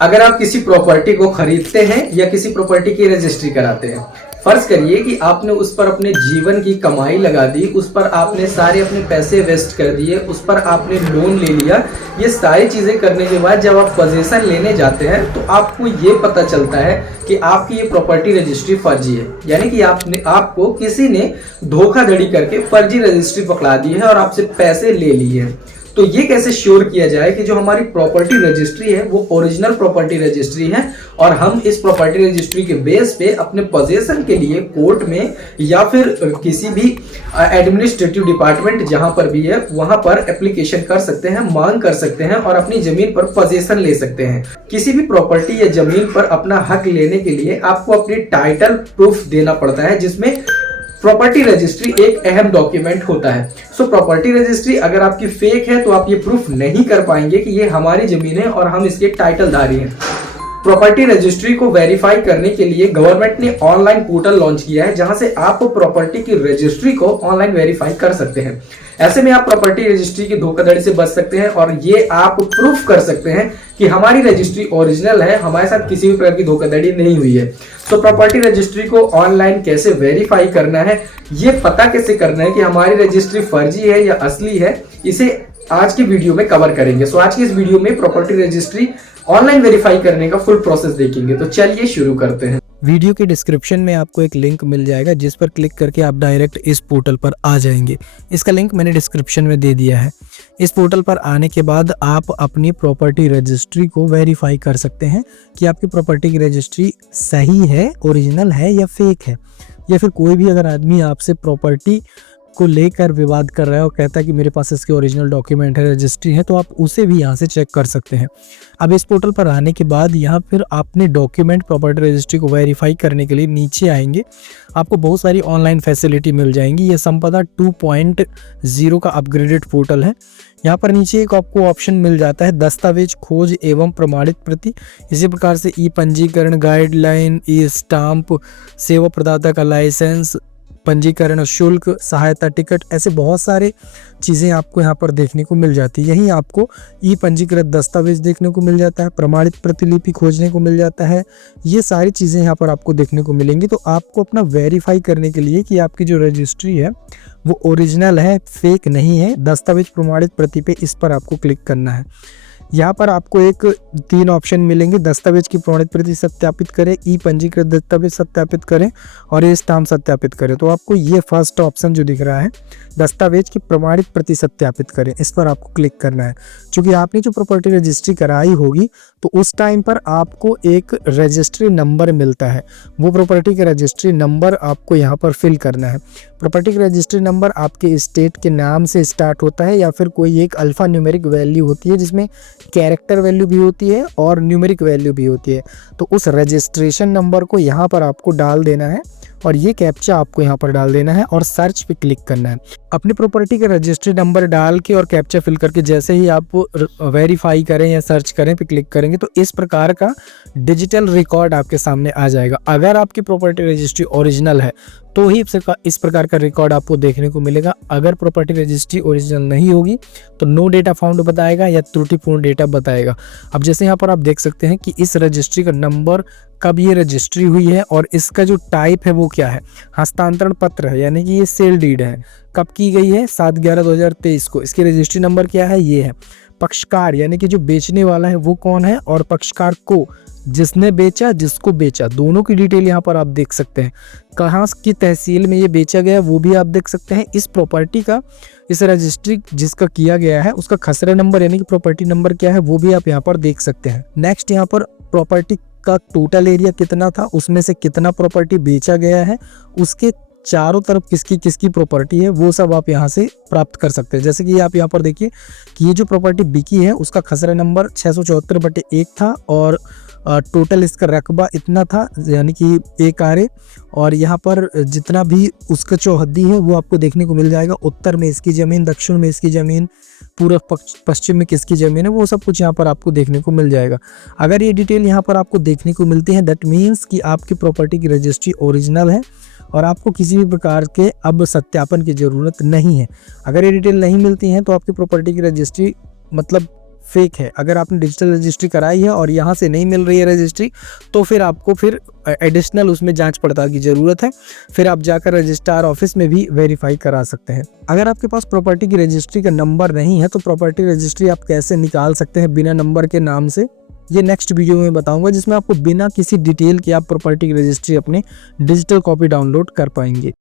अगर आप किसी प्रॉपर्टी को खरीदते हैं या किसी प्रॉपर्टी की रजिस्ट्री कराते हैं, फर्ज करिए कि आपने उस पर अपने जीवन की कमाई लगा दी, उस पर आपने सारे अपने पैसे वेस्ट कर दिए, उस पर आपने लोन ले लिया। ये सारी चीजें करने के बाद जब आप पोजीशन लेने जाते हैं तो आपको ये पता चलता है कि आपकी ये प्रॉपर्टी रजिस्ट्री फर्जी है, यानी कि आपको किसी ने धोखाधड़ी करके फर्जी रजिस्ट्री पकड़ा दी है और आपसे पैसे ले लिए हैं। तो ये कैसे श्योर किया जाए कि जो हमारी प्रॉपर्टी रजिस्ट्री है वो ओरिजिनल प्रॉपर्टी रजिस्ट्री है और हम इस प्रॉपर्टी रजिस्ट्री के बेस पे अपने पोजीशन के लिए कोर्ट में या फिर किसी भी एडमिनिस्ट्रेटिव डिपार्टमेंट जहां पर भी है वहां पर एप्लीकेशन कर सकते हैं, मांग कर सकते हैं और अपनी जमीन पर पोजीशन ले सकते हैं। किसी भी प्रॉपर्टी या जमीन पर अपना हक लेने के लिए आपको अपनी टाइटल प्रूफ देना पड़ता है, जिसमें प्रॉपर्टी रजिस्ट्री एक अहम डॉक्यूमेंट होता है। सो प्रॉपर्टी रजिस्ट्री अगर आपकी फेक है तो आप ये प्रूफ नहीं कर पाएंगे कि ये हमारी जमीन है और हम इसके टाइटलधारी हैं। प्रॉपर्टी रजिस्ट्री को वेरीफाई करने के लिए गवर्नमेंट ने ऑनलाइन पोर्टल लॉन्च किया है, जहां से आप प्रॉपर्टी की रजिस्ट्री को ऑनलाइन वेरीफाई कर सकते हैं। ऐसे में आप प्रॉपर्टी रजिस्ट्री की धोखाधड़ी से बच सकते हैं और ये आप प्रूफ कर सकते हैं कि हमारी रजिस्ट्री ओरिजिनल है, हमारे साथ किसी भी प्रकार की धोखाधड़ी नहीं हुई है। तो प्रॉपर्टी रजिस्ट्री को ऑनलाइन कैसे वेरीफाई करना है, ये पता कैसे करना है कि हमारी रजिस्ट्री फर्जी है या असली है, इसे आज की वीडियो में कवर करेंगे। सो आज की इस वीडियो में प्रॉपर्टी रजिस्ट्री ऑनलाइन वेरीफाई करने का फुल प्रोसेस देखेंगे। तो चलिए शुरू करते हैं। वीडियो के डिस्क्रिप्शन में आपको एक लिंक मिल जाएगा, जिस पर क्लिक करके आप डायरेक्ट इस पोर्टल पर आ जाएंगे। इसका लिंक मैंने डिस्क्रिप्शन में दे दिया है। इस पोर्टल पर आने के बाद आप अपनी प्रॉपर्टी रजिस्ट्री को वेरीफाई कर सकते हैं कि आपकी प्रॉपर्टी की रजिस्ट्री सही है, ओरिजिनल है या फेक है। या फिर कोई भी अगर आदमी आपसे प्रॉपर्टी को लेकर विवाद कर रहा है और कहता है कि मेरे पास इसके ओरिजिनल डॉक्यूमेंट है, रजिस्ट्री है, तो आप उसे भी यहाँ से चेक कर सकते हैं। अब इस पोर्टल पर आने के बाद यहाँ फिर आपने डॉक्यूमेंट प्रॉपर्टी रजिस्ट्री को वेरीफाई करने के लिए नीचे आएंगे। आपको बहुत सारी ऑनलाइन फैसिलिटी मिल जाएंगी। ये संपदा 2.0 का अपग्रेडेड पोर्टल है। यहाँ पर नीचे एक आपको ऑप्शन मिल जाता है दस्तावेज खोज एवं प्रमाणित प्रति। इसी प्रकार से ई पंजीकरण, गाइडलाइन, ई स्टाम्प, सेवा प्रदाता का लाइसेंस, पंजीकरण शुल्क, सहायता टिकट, ऐसे बहुत सारे चीज़ें आपको यहाँ पर देखने को मिल जाती है। यहीं आपको ई पंजीकृत दस्तावेज देखने को मिल जाता है, प्रमाणित प्रतिलिपि खोजने को मिल जाता है। ये सारी चीज़ें यहाँ पर आपको देखने को मिलेंगी। तो आपको अपना वेरीफाई करने के लिए कि आपकी जो रजिस्ट्री है वो ओरिजिनल है, फेक नहीं है, दस्तावेज प्रमाणित प्रति पे इस पर आपको क्लिक करना है। यहाँ पर आपको एक 3 ऑप्शन मिलेंगे। दस्तावेज की प्रमाणित प्रति सत्यापित करें, ई पंजीकृत दस्तावेज सत्यापित करें और ये स्टाम्प सत्यापित करें। तो आपको ये फर्स्ट ऑप्शन जो दिख रहा है दस्तावेज की प्रमाणित प्रति सत्यापित करें, इस पर आपको क्लिक करना है। क्योंकि आपने जो प्रॉपर्टी रजिस्ट्री कराई होगी तो उस टाइम पर आपको एक रजिस्ट्री नंबर मिलता है, वो प्रॉपर्टी का रजिस्ट्री नंबर आपको यहाँ पर फिल करना है। प्रॉपर्टी का रजिस्ट्री नंबर आपके स्टेट के नाम से स्टार्ट होता है या फिर कोई एक अल्फा न्यूमेरिक वैल्यू होती है, जिसमें कैरेक्टर वैल्यू भी होती है और न्यूमेरिक वैल्यू भी होती है। तो उस रजिस्ट्रेशन नंबर को यहाँ पर आपको डाल देना है और ये कैप्चा आपको यहाँ पर डाल देना है और सर्च पे क्लिक करना है। अपनी प्रॉपर्टी का रजिस्ट्री नंबर डाल के और कैप्चा फिल करके जैसे ही आप वेरीफाई करें या सर्च करें पे क्लिक करेंगे तो इस प्रकार का डिजिटल रिकॉर्ड आपके सामने आ जाएगा। अगर आपकी प्रॉपर्टी रजिस्ट्री ओरिजिनल है तो ही इस प्रकार का रिकॉर्ड आपको देखने को मिलेगा। अगर प्रॉपर्टी रजिस्ट्री ओरिजिनल नहीं होगी तो नो डेटा फाउंड बताएगा या त्रुटिपूर्ण डेटा बताएगा। अब जैसे यहाँ पर आप देख सकते हैं कि इस रजिस्ट्री का नंबर, कब ये रजिस्ट्री हुई है और इसका जो टाइप है वो क्या है, हस्तांतरण पत्र है, यानी कि ये सेल डीड है, कब की गई है 7/11/2023 को। इसकी रजिस्ट्री नंबर क्या है, ये है। पक्षकार यानी कि जो बेचने वाला है वो कौन है और पक्षकार को जिसने बेचा, जिसको बेचा, दोनों की डिटेल यहाँ पर आप देख सकते हैं। कहाँ की तहसील में ये बेचा गया वो भी आप देख सकते हैं। इस प्रॉपर्टी का, इस रजिस्ट्री जिसका किया गया है उसका खसरा नंबर यानी कि प्रॉपर्टी नंबर क्या है वो भी आप यहाँ पर देख सकते हैं। नेक्स्ट यहाँ पर प्रॉपर्टी का टोटल एरिया कितना था, उसमें से कितना प्रॉपर्टी बेचा गया है, उसके चारों तरफ किसकी किसकी प्रॉपर्टी है, वो सब आप यहाँ से प्राप्त कर सकते हैं। जैसे कि आप यहाँ पर देखिए कि ये जो प्रॉपर्टी बिकी है उसका खसरा नंबर 674/1 था और टोटल इसका रकबा इतना था, यानी कि 1 आरे, और यहाँ पर जितना भी उसका चौहद्दी है वो आपको देखने को मिल जाएगा। उत्तर में इसकी ज़मीन, दक्षिण में इसकी ज़मीन, पूर्व पश्चिम में किसकी ज़मीन है, वो सब कुछ यहाँ पर आपको देखने को मिल जाएगा। अगर ये डिटेल यहाँ पर आपको देखने को मिलती है दैट मीन्स कि आपकी प्रॉपर्टी की रजिस्ट्री ओरिजिनल है और आपको किसी भी प्रकार के अब सत्यापन की ज़रूरत नहीं है। अगर ये डिटेल नहीं मिलती है तो आपकी प्रॉपर्टी की रजिस्ट्री मतलब फेक है। अगर आपने डिजिटल रजिस्ट्री कराई है और यहाँ से नहीं मिल रही है रजिस्ट्री, तो फिर आपको फिर एडिशनल उसमें जांच पड़ताल की ज़रूरत है। फिर आप जाकर रजिस्ट्रार ऑफिस में भी वेरीफाई करा सकते हैं। अगर आपके पास प्रॉपर्टी की रजिस्ट्री का नंबर नहीं है तो प्रॉपर्टी रजिस्ट्री आप कैसे निकाल सकते हैं बिना नंबर के नाम से, ये नेक्स्ट वीडियो में बताऊंगा, जिसमें आपको बिना किसी डिटेल के आप प्रॉपर्टी की रजिस्ट्री अपनी डिजिटल कॉपी डाउनलोड कर पाएंगे।